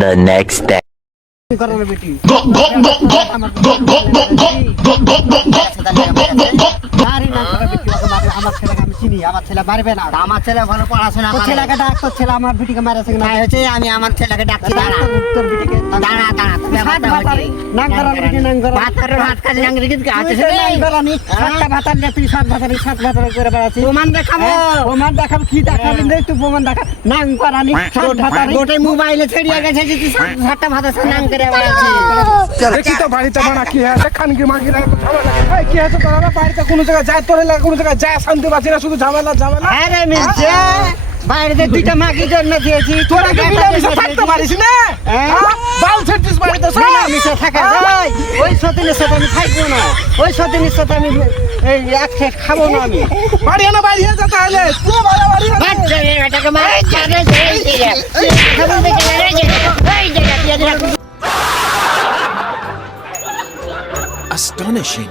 The next day. করার বেটি আরে না করার বেটি ওকে মারবে আমার ছেলেকে আমি চিনি আমার ছেলে মারবে না আমার ছেলে ভালো পড়াশোনা তোর করে ছেলেকে ডাক তোর ছেলে আমার বেটিকে মারাছে না তাই হচ্ছে আমি আমার ছেলেকে ডাকছি দাঁড়া তোর বেটিকে দাঁড়া দাঁড়া তুমি সাত ভাতারি নাং করার বেটি নাং করা ভাত করে ভাত কাজে নাঙ্গি কিন্তু আছে নাং করানি সাতটা ভাতার নিয়ে তুই সাত ভাতারি করে বেড়াচ্ছিস প্রমাণ দেখাবো প্রমাণ দেখাবো কি দেখাবি রে তুই প্রমাণ দেখা নাং করানি সাত ভাতারি গোটে মোবাইলে ছড়িয়ে গেছে যে তুই সাতটা ভাত আছে নাং করে বেড়াচ্ছি দেখি তো বাড়িতে বানা কি আছে খানকি মাগি না ঝামেলা কি আছে তোরা বাড়িতে কোনো জায়গায় যায় তোরে লাগে কোনো জায়গায় যায় শান্তি পাচ্ছি না শুধু ঝামেলা ঝামেলা আরে মির্জা বাইরে দুইটা মাগি জন্য দিয়েছি তোরা কি মিলামিশা থাকতে পারিস না বাল ছেড়ছিস বাড়িতে সব মিশে থাকা ভাই ওই সতীনের সাথে আমি থাকবো না ওই সতীনের সাথে আমি এই এক খেয়ে খাবো না আমি বাড়ি না বাড়ি যা তাহলে তুই বাড়ি বাড়ি বাচ্চা মেয়েটাকে মারে জানে এই যে খবর দেখে এই যে Astonishing.